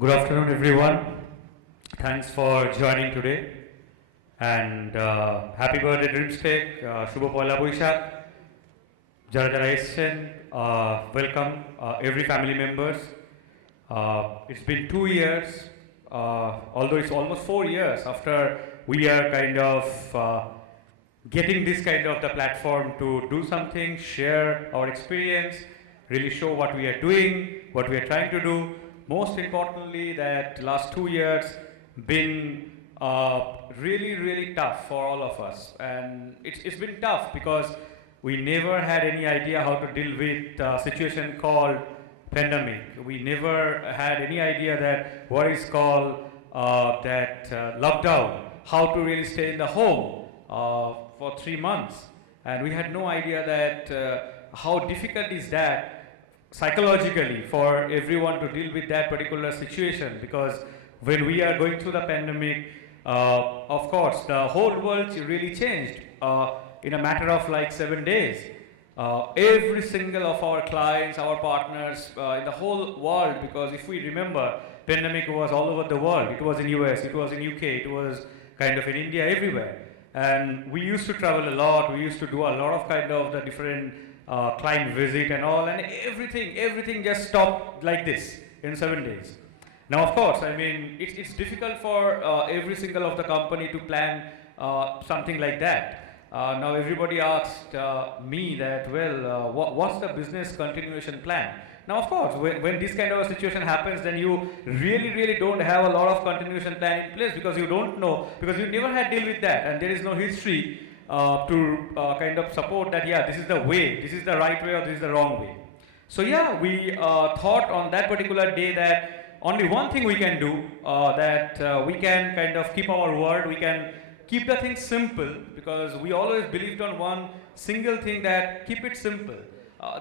Good afternoon, everyone. Thanks for joining today. And happy birthday, DreamzTech. Shubho Poila Boishak. Jara Jara Eschen. Welcome, every family members. It's been 2 years, although it's almost 4 years after we are kind of getting this kind of the platform to do something, share our experience, really show what we are doing, what we are trying to do. Most importantly, that last 2 years been really tough for all of us, and it's been tough because we never had any idea how to deal with a situation called pandemic. We never had any idea that what is called lockdown, how to really stay in the home for 3 months, and we had no idea that how difficult is that psychologically for everyone to deal with that particular situation, because when we are going through the pandemic, of course the whole world really changed in a matter of like 7 days. Every single of our clients, our partners in the whole world, because if we remember, pandemic was all over the world. It was in US, it was in UK, it was kind of in India, everywhere. And we used to travel a lot, we used to do a lot of kind of the different client visit and all, and everything just stopped like this in 7 days. Now, of course, I mean, it's difficult for every single of the company to plan something like that. Now, everybody asked me that, well, what's the business continuation plan? Now, of course, when this kind of a situation happens, then you really don't have a lot of continuation plan in place, because you don't know, because you never had deal with that, and there is no history to kind of support that, yeah, this is the way, this is the right way, or this is the wrong way. So yeah, we thought on that particular day that only one thing we can do, that we can kind of keep our word, we can keep the thing simple, because we always believed on one single thing, that keep it simple.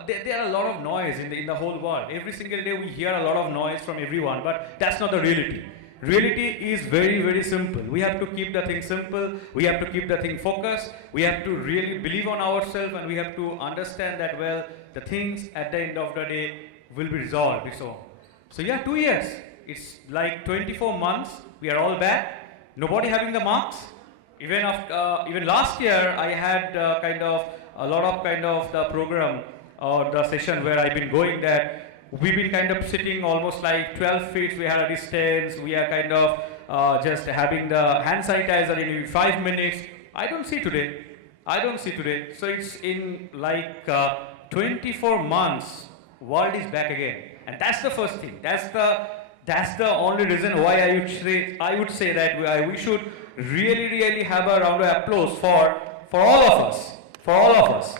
There are a lot of noise in the whole world. Every single day we hear a lot of noise from everyone, but that's not the reality. Reality is very simple. We have to keep the thing simple, we have to keep the thing focused, we have to really believe on ourselves, and we have to understand that, well, the things at the end of the day will be resolved. So yeah, 2 years, it's like 24 months, we are all back, nobody having the marks. Even last year, I had kind of a lot of kind of the program or the session where I've been going, that we've been kind of sitting almost like 12 feet, we had a distance, we are kind of just having the hand sanitizer in 5 minutes. I don't see today. So it's in like 24 months, world is back again. And that's the first thing. That's the only reason why I would say that we should really have a round of applause for all of us.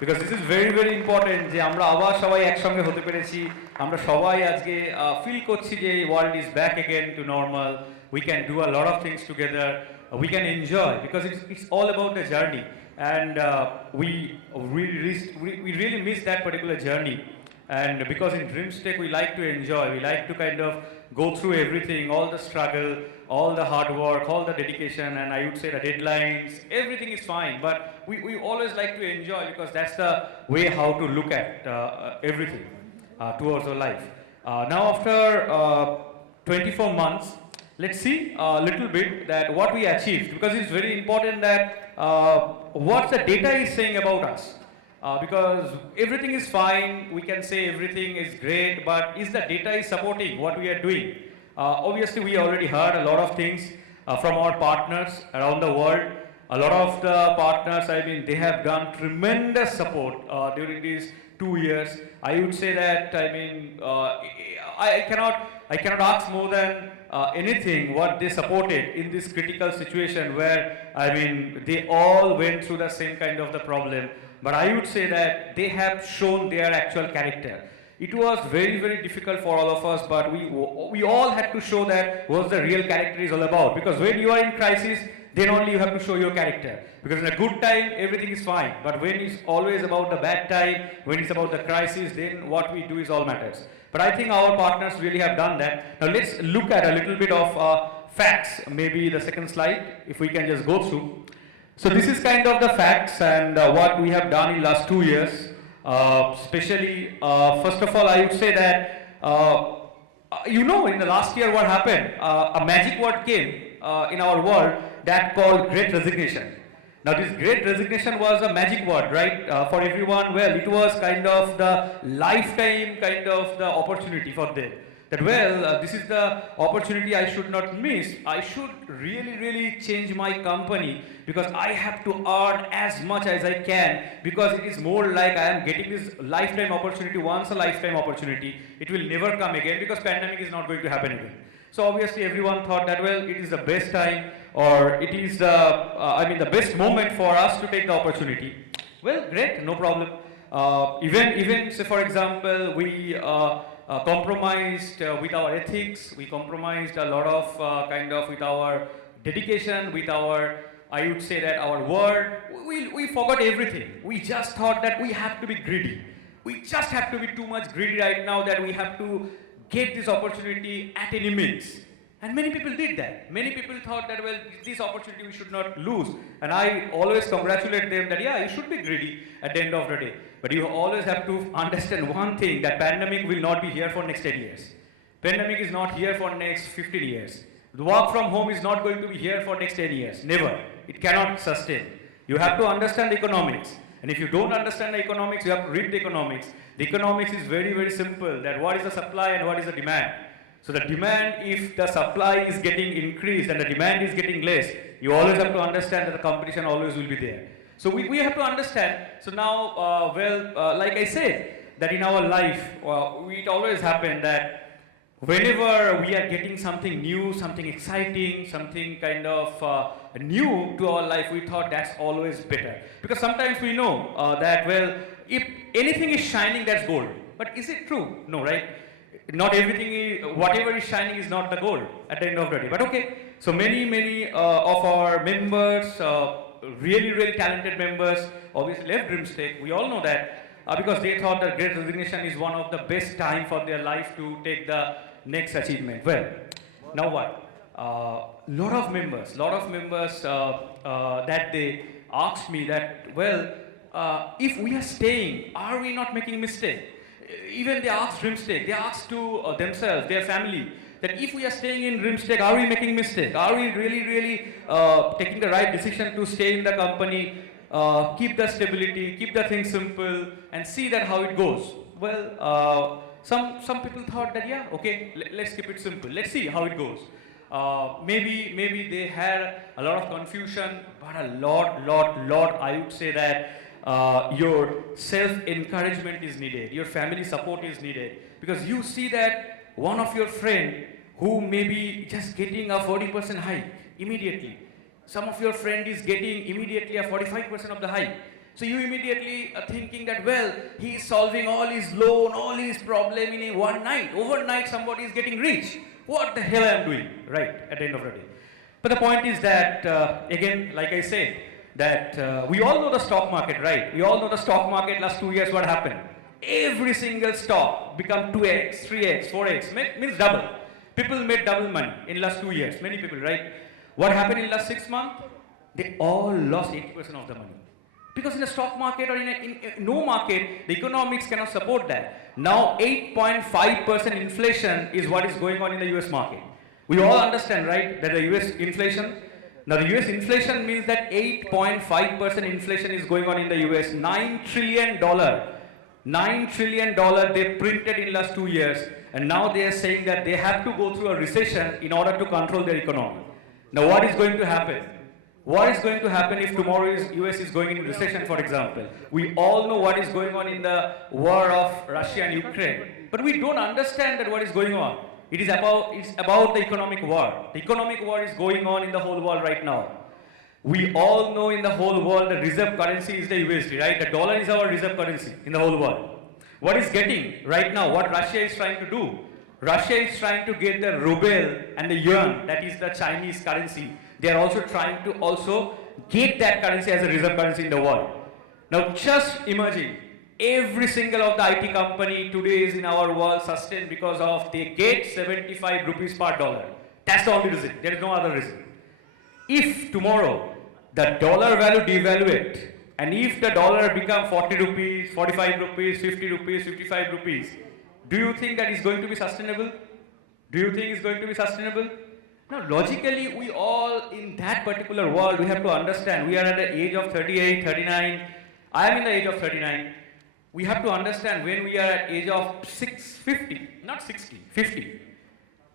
Because this is very important যে আমরা আবার সবাই একসঙ্গে হতে পেরেছি, আমরা সবাই আজকে ফিল করছি যে world is back again to normal, we can do a lot of things together, we can enjoy, because it's all about the journey, and we really miss that particular journey. And because in DreamzTech we like to enjoy, we like to kind of go through everything, all the struggle, all the hard work, all the dedication, and I would say the deadlines, everything is fine, but we always like to enjoy, because that's the way how to look at everything towards our life. Now after 24 months, let's see a little bit that what we achieved, because it's very important that what the data is saying about us. Because everything is fine, we can say everything is great, but is the data is supporting what we are doing? Obviously, we already heard a lot of things from our partners around the world. A lot of the partners, I mean, they have done tremendous support during these 2 years. I would say that, I mean, I cannot ask more than anything what they supported in this critical situation where, I mean, they all went through the same kind of the problem. But I would say that they have shown their actual character. It was very difficult for all of us, but we all had to show that what the real character is all about. Because when you are in crisis, then only you have to show your character. Because in a good time, everything is fine. But when it's always about the bad time, when it's about the crisis, then what we do is all matters. But I think our partners really have done that. Now let's look at a little bit of facts. Maybe the second slide, if we can just go through. So this is kind of the facts and what we have done in last 2 years. Especially, first of all, I would say that In the last year what happened? A magic word came in our world that called Great Resignation. Now this Great Resignation was a magic word, right? For everyone, well, it was kind of the lifetime kind of the opportunity for them. That this is the opportunity I should not miss. I should really change my company because I have to earn as much as I can, because it is more like I am getting this lifetime opportunity, once a lifetime opportunity. It will never come again because pandemic is not going to happen again. So obviously everyone thought that it is the best time, or it is the best moment for us to take the opportunity. Well, great, no problem. Even say for example, we compromised with our ethics, we compromised a lot of with our dedication, with our, I would say that our word, we forgot everything. We just thought that we have to be greedy. We just have to be too much greedy right now, that we have to get this opportunity at any means. And many people did that. Many people thought that, this opportunity we should not lose. And I always congratulate them that, yeah, you should be greedy at the end of the day. But you always have to understand one thing, that pandemic will not be here for next 10 years. Pandemic is not here for next 15 years. The work from home is not going to be here for next 10 years. Never. It cannot sustain. You have to understand the economics. And if you don't understand the economics, you have to read the economics. The economics is very simple, that what is the supply and what is the demand. So the demand, if the supply is getting increased and the demand is getting less, you always have to understand that the competition always will be there. So we have to understand. So now, like I said, that in our life, it always happens that whenever we are getting something new, something exciting, something kind of new to our life, we thought that's always better. Because sometimes we know that, if anything is shining, that's gold. But is it true? No, right? Not everything, whatever is shining is not the gold at the end of the day. But okay, so many of our members, really talented members, obviously left DreamzTech. We all know that because they thought that Great Resignation is one of the best time for their life to take the next achievement. Well, now what? Lot of members that they asked me that, if we are staying, are we not making mistake? Even they asked DreamzTech, they asked to themselves, their family, that if we are staying in DreamzTech, are we making mistake? Are we really taking the right decision to stay in the company, keep the stability, keep the thing simple, and see that how it goes? Some people thought that, yeah, okay, let's keep it simple. Let's see how it goes. Maybe they had a lot of confusion, but a lot, I would say that your self-encouragement is needed, your family support is needed, because you see that one of your friend who may be just getting a 40% hike immediately, some of your friend is getting immediately a 45% of the hike. So you immediately are thinking that, he is solving all his loan, all his problem in one night. Overnight somebody is getting rich. What the hell I am doing, right, at the end of the day. But the point is that, again, like I said, that we all know the stock market, right? We all know the stock market last 2 years, what happened? Every single stock become 2x, 3x, 4x, means double. People made double money in last 2 years, many people, right? What happened in last 6 months? They all lost 80% of the money. Because in the stock market or in no market, the economics cannot support that. Now 8.5% inflation is what is going on in the US market. We all understand, right, that the US inflation, now the US inflation means that 8.5% inflation is going on in the US. $9 trillion they printed in last 2 years, and now they are saying that they have to go through a recession in order to control their economy. Now what is going to happen? What is going to happen if tomorrow US is going into recession, for example? We all know what is going on in the war of Russia and Ukraine, but we don't understand that what is going on. It's about the economic war. The economic war is going on in the whole world right now. We all know in the whole world the reserve currency is the USD, right? The dollar is our reserve currency in the whole world. What is getting right now, what Russia is trying to do? Russia is trying to get the ruble and the yuan, that is the Chinese currency. They are also trying to get that currency as a reserve currency in the world. Now just imagine, every single of the IT company today is in our world sustained because of they get 75 rupees per dollar. That's the only reason. There is no other reason. If tomorrow the dollar value devaluate, and if the dollar become 40 rupees, 45 rupees, 50 rupees, 55 rupees, do you think that is going to be sustainable? Do you think it's going to be sustainable? No, logically, we all in that particular world, we have to understand, we are at the age of 38, 39, I am in the age of 39. We have to understand when we are at age of 50, not 60, 50.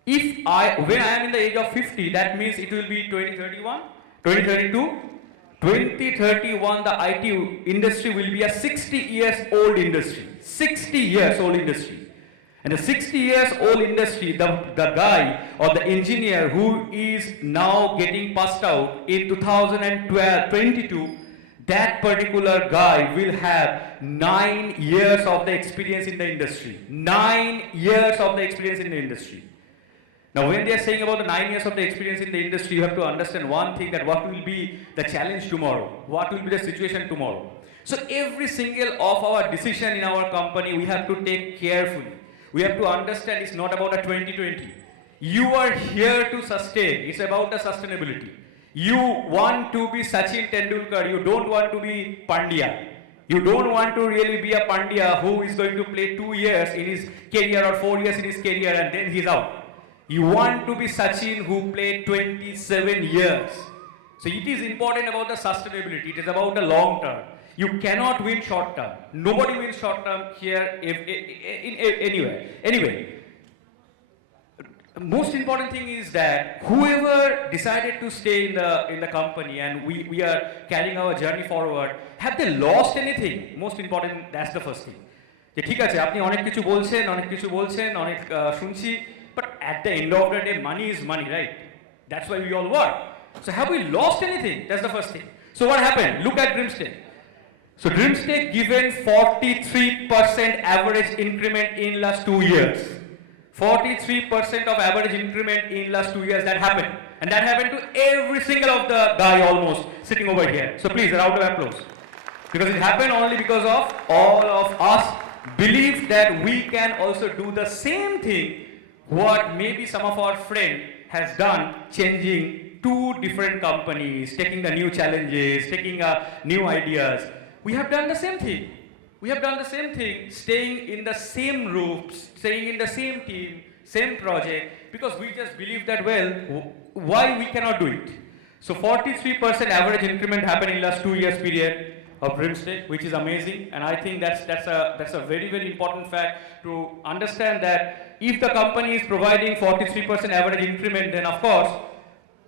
When I am in the age of 50, that means it will be 2031, 2032, 2031, the IT industry will be a 60 years old industry. 60 years old industry. And the 60 years old industry, the guy or the engineer who is now getting passed out in 2022, that particular guy will have 9 years of the experience in the industry. 9 years of the experience in the industry. Now when they are saying about the 9 years of the experience in the industry, you have to understand one thing, that what will be the challenge tomorrow? What will be the situation tomorrow? So every single of our decision in our company, we have to take carefully. We have to understand it's not about a 2020. You are here to sustain. It's about the sustainability. You want to be Sachin Tendulkar. You don't want to be Pandya. You don't want to really be a Pandya who is going to play 2 years in his career or 4 years in his career and then he's out. You want to be Sachin who played 27 years. So it is important about the sustainability. It is about the long term. You cannot win short term. Nobody wins short term here anywhere. Anyway, most important thing is that whoever decided to stay in the company and we are carrying our journey forward, have they lost anything? Most important, that's the first thing. ঠিক আছে, আপনি অনেক কিছু বলছেন, অনেক শুনছি, but at the end of the day, money is money, right? That's why we all work. So have we lost anything? That's the first thing. So what happened? Look at DreamzTech. So DreamzTech given 43% average increment in last 2 years. 43% of average increment in last 2 years, that happened. And that happened to every single of the guy almost sitting over here. So please, a round of applause. Because it happened only because of all of us believe that we can also do the same thing what maybe some of our friend has done, changing 2 different companies, taking the new challenges, taking new ideas. We have done the same thing. We have done the same thing, staying in the same roofs, staying in the same team, same project, because we just believe that, well, why we cannot do it? So 43% average increment happened in last 2 years period of DreamzTech, which is amazing, and I think that's a very, very important fact to understand that if the company is providing 43% average increment, then of course,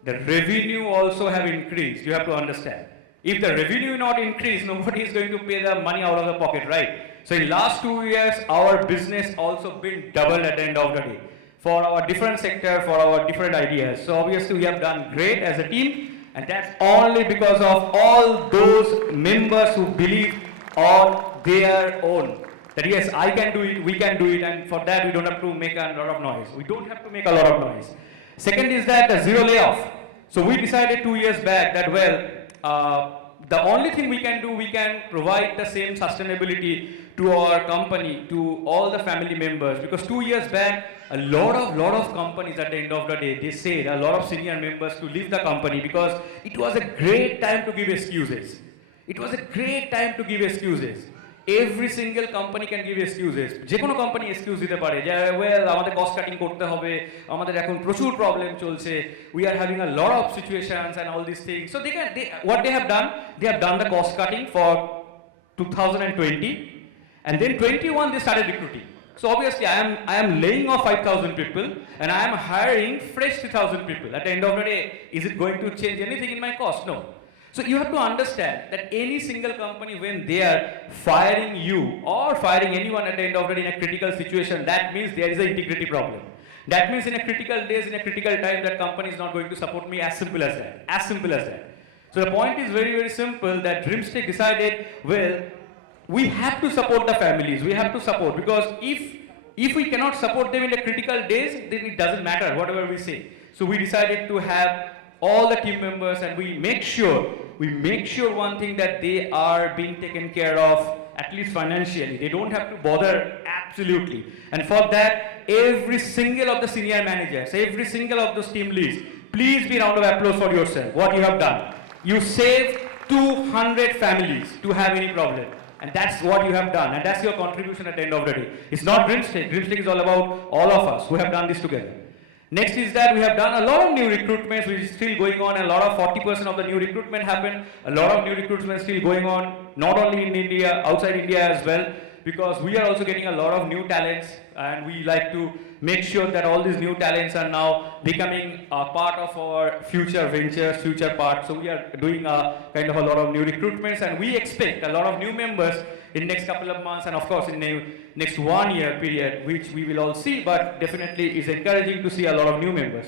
the revenue also have increased. You have to understand. If the revenue not increase, nobody is going to pay the money out of the pocket, right? So in last 2 years, our business also been doubled at the end of the day for our different sector, for our different ideas. So obviously we have done great as a team, and that's only because of all those members who believe on their own. That yes, I can do it, we can do it, and for that we don't have to make a lot of noise. We don't have to make a lot of noise. Second is that the zero layoff. So we decided 2 years back that, well, the only thing we can do, we can provide the same sustainability to our company, to all the family members, because 2 years back, a lot of companies at the end of the day, they said, a lot of senior members to leave the company because it was a great time to give excuses. It was a great time to give excuses. Every single company can give excuses. যে কোনো company excuse দিতে পারে যে well আমাদের cost cutting করতে হবে, আমাদের এখন প্রচুর প্রবলেম চলছে, we are having a lot of situations and all these things. So what they have done the cost cutting for 2020, and then 21 they started recruiting. So obviously I am laying off 5,000 people and I am hiring fresh 3,000 people. At the end of the day, is it going to change anything in my cost? No. So you have to understand that any single company, when they are firing you or firing anyone at the end of the day in a critical situation, that means there is an integrity problem. That means in a critical days, in a critical time, that company is not going to support me. As simple as that. As simple as that. So the point is very, very simple, that DreamzTech decided, well, we have to support the families. We have to support, because if we cannot support them in the critical days, then it doesn't matter whatever we say. So we decided to have all the team members, and we make sure one thing, that they are being taken care of, at least financially. They don't have to bother, absolutely. And for that, every single of the senior managers, every single of those team leads, please be round of applause for yourself, what you have done. You saved 200 families to have any problem. And that's what you have done, and that's your contribution at the end of the day. It's not DreamzTech. DreamzTech is all about all of us who have done this together. Next is that we have done a lot of new recruitments which is still going on, and a lot of 40% of the new recruitment happened. A lot of new recruitment still going on, not only in India, outside India as well, because we are also getting a lot of new talents, and we like to make sure that all these new talents are now becoming a part of our future ventures, future part. So we are doing a kind of a lot of new recruitments, and we expect a lot of new members in next couple of months, and of course in the next 1 year period, which we will all see, but definitely is encouraging to see a lot of new members.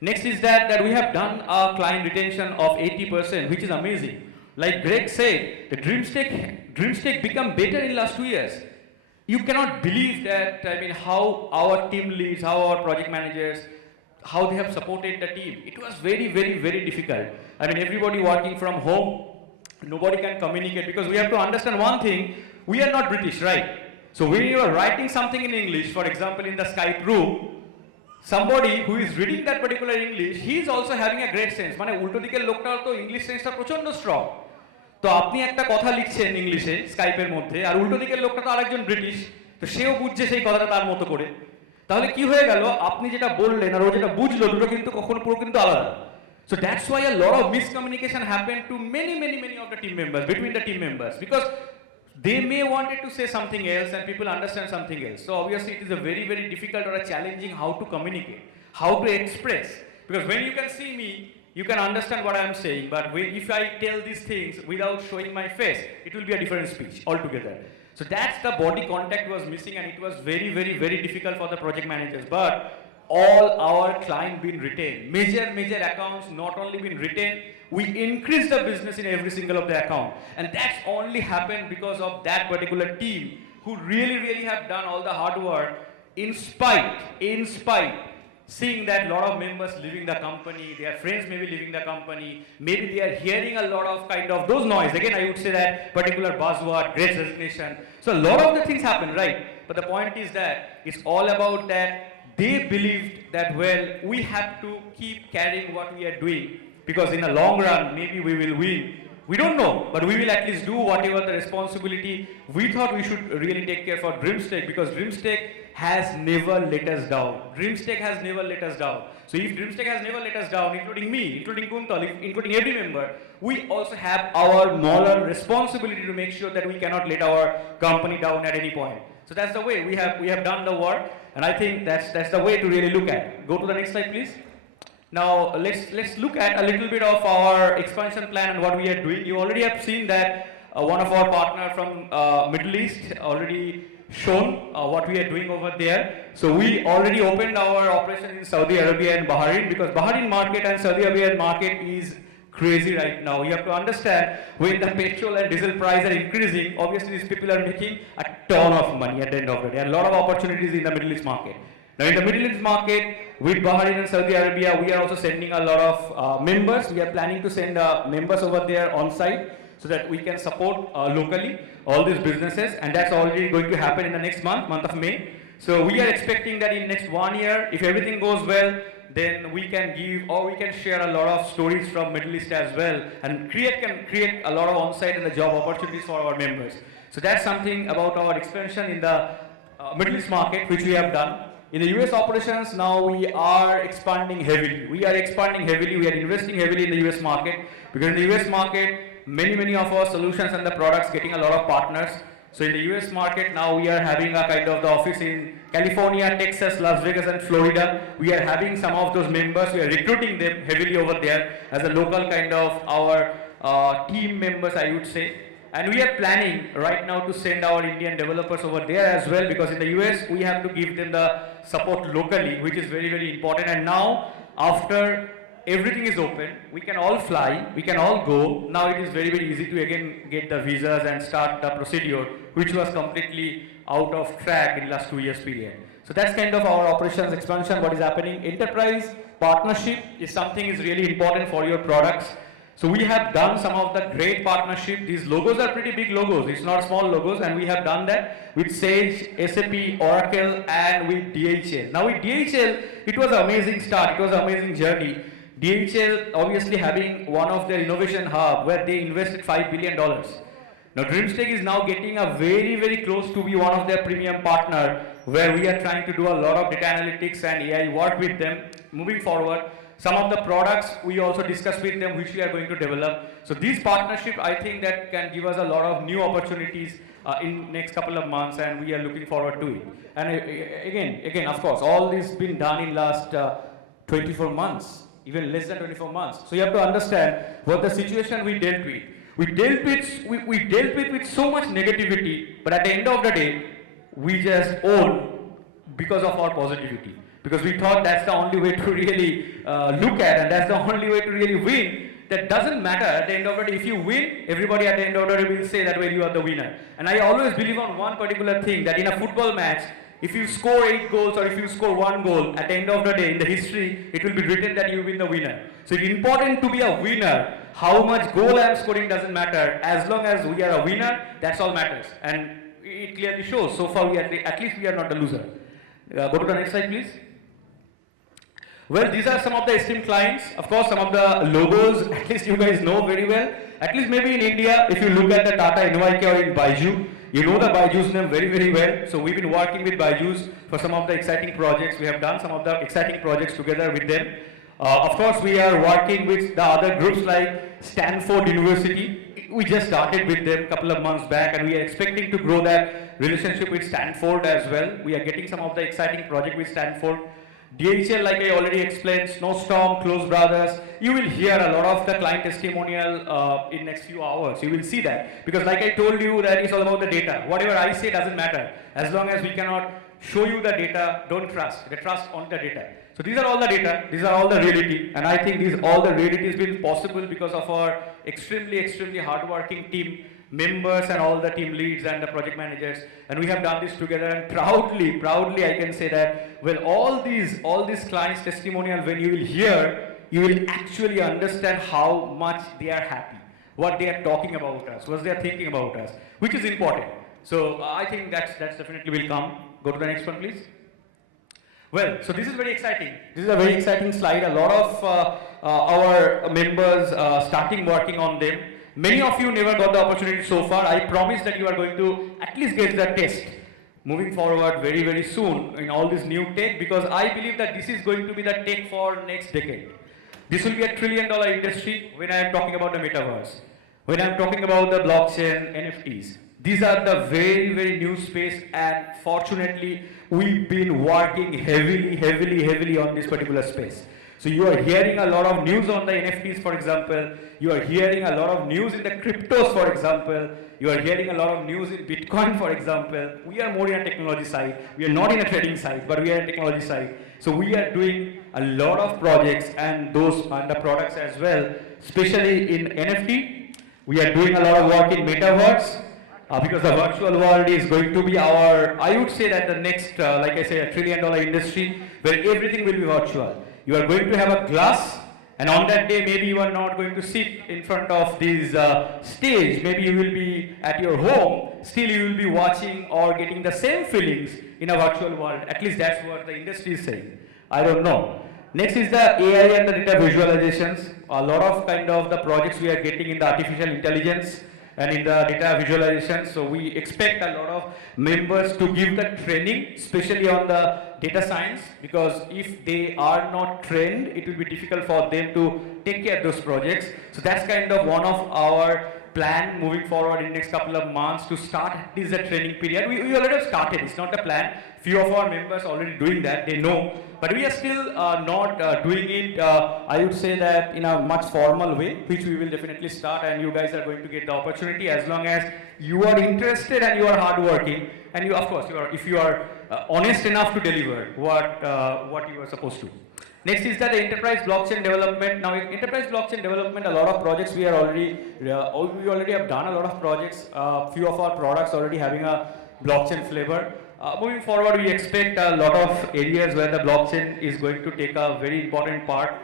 Next is that we have done a client retention of 80%, which is amazing. Like Greg said, the DreamzTech become better in last 2 years. You cannot believe that, I mean, how our team leads, how our project managers, how they have supported the team. It was very, very, very difficult. I mean, everybody working from home, nobody can communicate, because we have to understand one thing, we are not British, right? So when you are writing something in English, for example in the Skype room, somebody who is reading that particular English, he is also having a great sense. মানে উল্টো দিকের লোকটার তো English সেন্সটা প্রচন্ড strong. তো আপনি একটা কথা লিখছেন ইংলিশে স্কাইপের মধ্যে, আর উল্টো দিকের লোকটা তো আরেকজন ব্রিটিশ, তো সেও বুঝছে সেই কথাটা তার মতো করে। তাহলে কি হয়ে গেল, আপনি যেটা বললেন আর ও যেটা বুঝলো, দুটো কিন্তু কখনো পুরো কিন্তু আলাদা। So that's why a lot of miscommunication happened to many of the team members, between the team members, because they may wanted to say something else and people understand something else. So obviously it is a very, very difficult or a challenging how to communicate, how to express. Because when you can see me, you can understand what I am saying, but if I tell these things without showing my face, it will be a different speech altogether. So that's the body contact was missing, and it was very, very, very difficult for the project managers. But all our client been retained. Major accounts not only been retained, we increased the business in every single of the account. And that's only happened because of that particular team who really, really have done all the hard work in spite seeing that lot of members leaving the company, their friends may be leaving the company, maybe they are hearing a lot of kind of those noise. Again, I would say that particular buzzword, great resignation. So a lot of the things happen, right? But the point is that it's all about that they believed that, well, we have to keep carrying what we are doing, because in the long run, maybe we will win. We don't know, but we will at least do whatever the responsibility we thought we should really take care for DreamzTech, because DreamzTech has never let us down. DreamzTech has never let us down. So if DreamzTech has never let us down, including me, including Kuntal, including every member, we also have our moral responsibility to make sure that we cannot let our company down at any point. So that's the way we have done the work, and I think that's the way to really look at. Go to the next slide, please. Now let's look at a little bit of our expansion plan and what we are doing. You already have seen that one of our partner from Middle East already shown what we are doing over there. So we already opened our operation in Saudi Arabia and Bahrain, because Bahrain market and Saudi Arabian market is crazy right now. You have to understand, when the petrol and diesel price are increasing, obviously these people are making a ton of money at the end of the day. A lot of opportunities in the Middle East market. Now in the Middle East market, with Bahrain and Saudi Arabia, we are also sending a lot of members. We are planning to send members over there on site, so that we can support locally all these businesses, and that's already going to happen in the next month of May. So we are expecting that in next 1 year, if everything goes well, then we can give, or we can share a lot of stories from Middle East as well, and create a lot of on-site and the job opportunities for our members. So that's something about our expansion in the Middle East market, which we have done. In the US operations, now we are expanding heavily. We are investing heavily in the US market, because in the US market, many of our solutions and the products getting a lot of partners. So in the US market now, we are having a kind of the office in California, Texas, Las Vegas and Florida. We are having some of those members, we are recruiting them heavily over there as a local kind of our team members, I would say. And we are planning right now to send our Indian developers over there as well, because in the US we have to give them the support locally, which is very, very important. And now, after everything is open, we can all fly, we can all go. Now it is very, very easy to again get the visas and start the procedure, which was completely out of track in the last 2 years period. So that's kind of our operations expansion, what is happening. Enterprise partnership is something is really important for your products. So we have done some of the great partnership. These logos are pretty big logos. It's not small logos, and we have done that with Sage, SAP, Oracle, and with DHL. Now with DHL, it was an amazing start. It was an amazing journey. DHL obviously having one of their innovation hub where they invested $5 billion. Now DreamzTech is now getting a very, very close to be one of their premium partner where we are trying to do a lot of data analytics and AI work with them moving forward. Some of the products we also discuss with them which we are going to develop. So these partnerships, I think that can give us a lot of new opportunities in next couple of months, and we are looking forward to it. And again, of course, all this been done in last 24 months, even less than 24 months. So you have to understand what the situation we dealt with. We dealt with so much negativity, but at the end of the day, we just own because of our positivity. Because we thought that's the only way to really look at, and that's the only way to really win. That doesn't matter at the end of the day. If you win, everybody at the end of the day will say that, well, you are the winner. And I always believe on one particular thing, that in a football match, if you score 8 goals or if you score 1 goal, at the end of the day, in the history, it will be written that you win the winner. So it's important to be a winner. How much goal I am scoring doesn't matter. As long as we are a winner, that's all matters. And it clearly shows. So far, at least we are not the loser. Go to the next slide, please. Well, these are some of the esteemed clients. Of course, some of the logos, at least you guys know very well. At least maybe in India, if you look at the Tata NYK or in Baiju, you know the Baiju's name very, very well. So we've been working with Baiju's for some of the exciting projects. We have done some of the exciting projects together with them. Of course, we are working with the other groups like Stanford University. We just started with them a couple of months back, and we are expecting to grow that relationship with Stanford as well. We are getting some of the exciting project with Stanford. DHL, like I already explained, Snowstorm, Close Brothers, you will hear a lot of the client testimonial in next few hours. You will see that. Because like I told you, that it's all about the data. Whatever I say doesn't matter. As long as we cannot show you the data, don't trust. Okay, trust on the data. So these are all the data, these are all the reality. And I think all the reality has been possible because of our extremely hardworking team members and all the team leads and the project managers, and we have done this together, and proudly I can say that, well, all these clients testimonial, when you will hear, you will actually understand how much they are happy, what they are talking about us, what they are thinking about us, which is important. So I think that's definitely will come. Go to the next one, please. Well, so this is very exciting. This is a very exciting slide. A lot of our members starting working on them. Many of you never got the opportunity so far. I promise that you are going to at least get the test moving forward very, very soon in all this new tech, because I believe that this is going to be the tech for next decade. This will be a $1 trillion industry when I am talking about the metaverse, when I am talking about the blockchain, NFTs. These are the very new space, and fortunately, we've been working heavily on this particular space. So you are hearing a lot of news on the NFTs, for example. You are hearing a lot of news in the cryptos, for example. You are hearing a lot of news in Bitcoin, for example. We are more in a technology side. We are not in a trading side, but we are in a technology side. So we are doing a lot of projects and the products as well, especially in NFT. We are doing a lot of work in metaverse. Because the virtual world is going to be I would say that the next, like I say, $1 trillion industry where everything will be virtual. You are going to have a glass, and on that day, maybe you are not going to sit in front of this stage. Maybe you will be at your home, still you will be watching or getting the same feelings in a virtual world. At least that's what the industry is saying. I don't know. Next is the AI and the data visualizations. A lot of the projects we are getting in the artificial intelligence and in the data visualization. So we expect a lot of members to give the training, especially on the data science, because if they are not trained, it will be difficult for them to take care of those projects. So that's one of our plan moving forward in next couple of months to start this training period. We already have started, it's not a plan. Few of our members are already doing that, they know. But we are still not doing it, I would say that in a much formal way, which we will definitely start, and you guys are going to get the opportunity as long as you are interested and you are hardworking, and you, of course, if you are honest enough to deliver what you are supposed to. Next is that the enterprise blockchain development. Now, in enterprise blockchain development, a lot of projects we already have done a lot of projects. Few of our products already having a blockchain flavor. Moving forward, we expect a lot of areas where the blockchain is going to take a very important part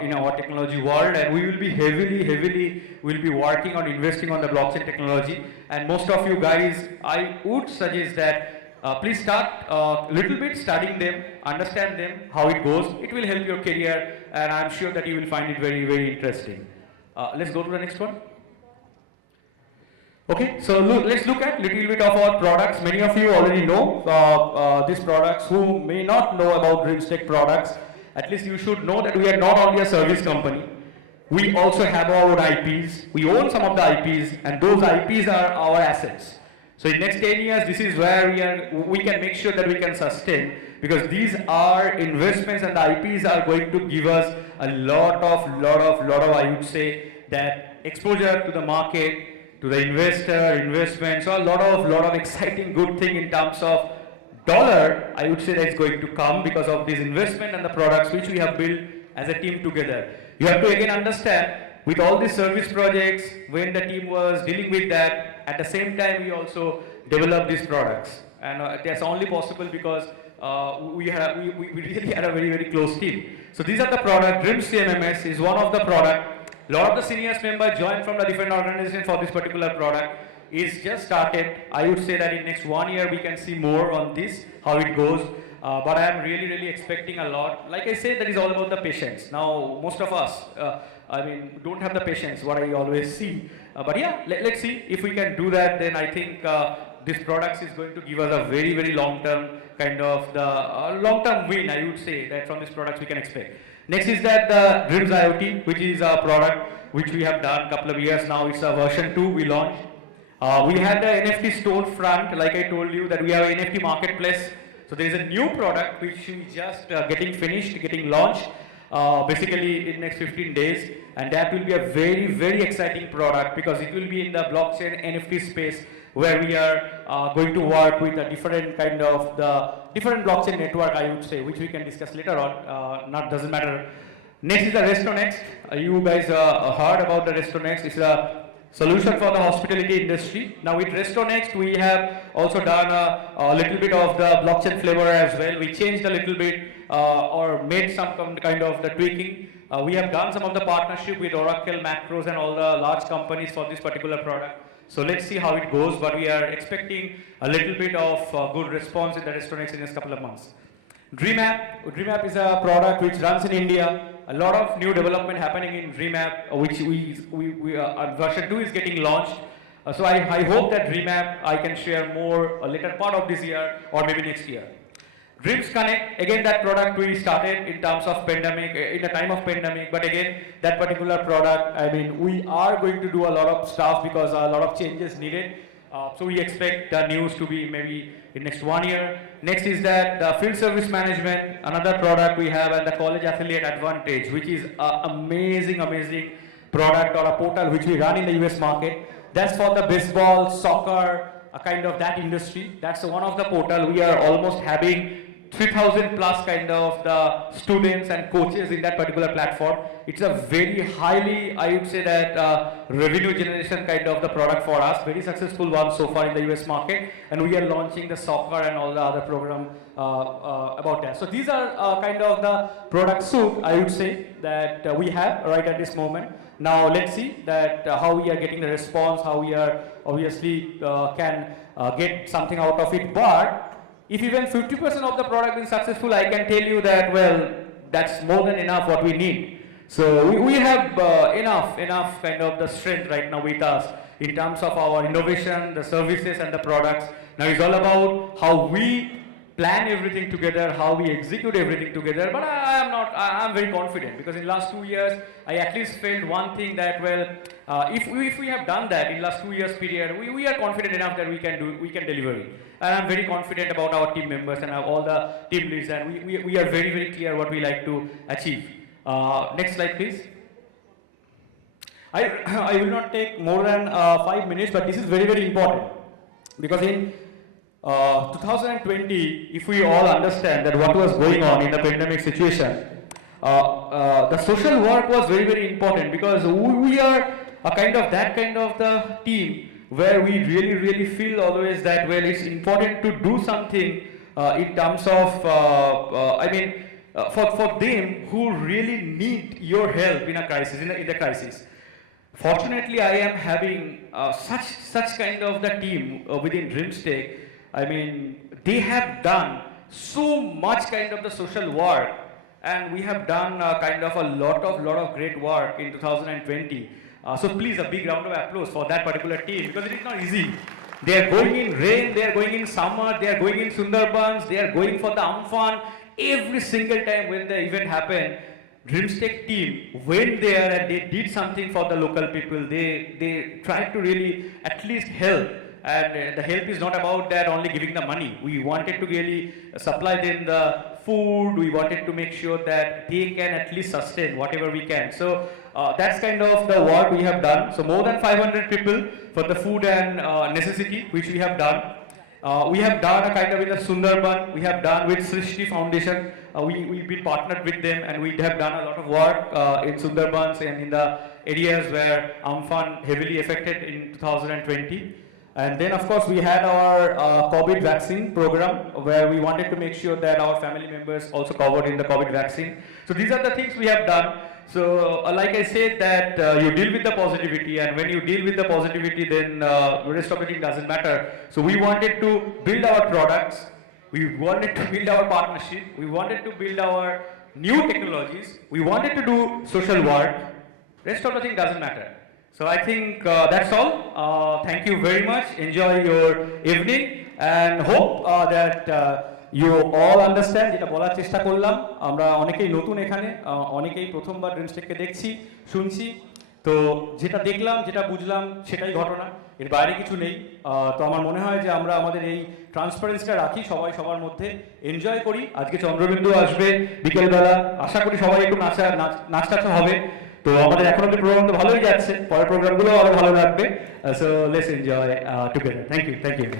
in our technology world, and we will be heavily will be working on investing on the blockchain technology. And most of you guys, I would suggest that please start a little bit studying them, understand them, how it goes. It will help your career, and I'm sure that you will find it very interesting. Let's go to the next one. Okay, so let's look at little bit of our products. Many of you already know these products. Who may not know about DreamzTech products, at least you should know that we are not only a service company. We also have our own IPs. We own some of the IPs, and those IPs are our assets. So in next 10 years, this is where we can make sure that we can sustain, because these are investments and the IPs are going to give us a lot of, I would say, that exposure to the market, to the investor, investment. So a lot of exciting good thing in terms of dollar, I would say, that is going to come because of this investment and the products which we have built as a team together. You have to again understand, with all these service projects, when the team was dealing with that, at the same time we also developed these products. And that's only possible because we really had a very close team. So these are the products. Dreams CMMS is one of the products. A lot of the seniors members joined from the different organizations for this particular product. Is just started. I would say that in next 1 year we can see more on this, how it goes. But I am really expecting a lot. Like I said, that is all about the patience. Now, most of us, don't have the patience, what I always see. But yeah, let's see if we can do that. Then I think this product is going to give us a very long-term kind of the long-term win, I would say, that from this product we can expect. Next is that the Dreams IoT, which is a product which we have done a couple of years now. It's a version 2 we launched. We had the NFT storefront, like I told you, that we have an NFT marketplace. So there is a new product which we just getting launched, basically in next 15 days, and that will be a very exciting product because it will be in the blockchain NFT space where we are going to work with a different kind of the different blockchain network, I would say, which we can discuss later on. Doesn't matter. Next is the RestoNext. You guys heard about the RestoNext. It's a solution for the hospitality industry. Now with RestoNext, we have also done a little bit of the blockchain flavor as well. We changed a little bit or made some kind of the tweaking. We have done some of the partnership with Oracle, Macros and all the large companies for this particular product. So let's see how it goes, but we are expecting a little bit of good response in the RestoNext in the next couple of months. DreamApp is a product which runs in India. A lot of new development happening in DreamApp, which version 2 is getting launched. So I hope that DreamApp I can share more a later part of this year or maybe next year. Dreams Connect, again that product we started in terms of pandemic, in the time of pandemic, but again that particular product, we are going to do a lot of stuff because a lot of changes needed. So we expect the news to be maybe in next 1 year. Next is that the field service management, another product we have, and the college affiliate advantage, which is an amazing product or a portal which we run in the US market. That's for the baseball, soccer, a kind of that industry. That's one of the portal. We are almost having 3,000 plus kind of the students and coaches in that particular platform. It's a very highly, I would say that revenue generation kind of the product for us, very successful one so far in the US market, and we are launching the soccer and all the other program about that. So these are kind of the product suite, I would say, that we have right at this moment. Now let's see that how we are getting the response, how we are obviously can get something out of it. But if even 50% of the product is successful, I can tell you that, well, that's more than enough what we need. So we have enough kind of the strength right now with us in terms of our innovation, the services and the products. Now it's all about how we plan everything together, how we execute everything together. But I'm very confident because in last 2 years, I at least felt one thing that, well, if we have done that in last 2 years period, we are confident enough that we can deliver it. And I'm very confident about our team members and all the team leads, and we are very clear what we like to achieve. Next slide, please. I will not take more than 5 minutes, but this is very important because in 2020, if we all understand that what was going on in the pandemic situation, the social work was very important because we are a kind of that kind of the team where we really feel always that, well, it's important to do something in terms of, for them who really need your help in a crisis, in the crisis. Fortunately, I am having such kind of the team within DreamzTech. They have done so much kind of the social work, and we have done kind of a lot of great work in 2020. So please, a big round of applause for that particular team, because it is not easy. They are going in rain, they are going in summer, they are going in Sundarbans, they are going for the Amphan. Every single time when the event happened, DreamzTech team went there and they did something for the local people. They tried to really at least help. And the help is not about that only giving the money. We wanted to really supply them the food. We wanted to make sure that they can at least sustain whatever we can. So that's kind of the work we have done. So more than 500 people for the food and necessity, which we have done. We have done a kind of in the Sundarban. We have done with Srishti Foundation. We've been partnered with them, and we have done a lot of work in Sundarbans and in the areas where Amphan heavily affected in 2020. And then, of course, we had our COVID vaccine program, where we wanted to make sure that our family members also covered in the COVID vaccine. So these are the things we have done. So like I said, that you deal with the positivity, and when you deal with the positivity, then the rest of the thing doesn't matter. So we wanted to build our products, we wanted to build our partnership, we wanted to build our new technologies, we wanted to do social work. Rest of the thing doesn't matter. So I think that's all. Thank you very much. Enjoy your evening, and hope that you all understand যেটা বলার চেষ্টা করলাম। আমরা অনেকেই নতুন এখানে, অনেকেই প্রথমবার ড্রিমজটেককে দেখছি, শুনছি। তো যেটা দেখলাম, যেটা বুঝলাম, সেটাই ঘটনা, এর বাইরে কিছু নেই। তো আমার মনে হয় যে আমরা আমাদের এই ট্রান্সপারেন্সিটা রাখি, সবাই সবার মধ্যে এনজয় করি। আজকে চন্দ্রবিন্দু আসবে বিকেলবেলা, আশা করি সবাই একটু নাচটা হবে। তো আমাদের এখন অব্দি প্রোগ্রাম তো ভালোই যাচ্ছে, পরের প্রোগ্রামগুলো আরো ভালো লাগবে। So let's enjoy together. Thank you.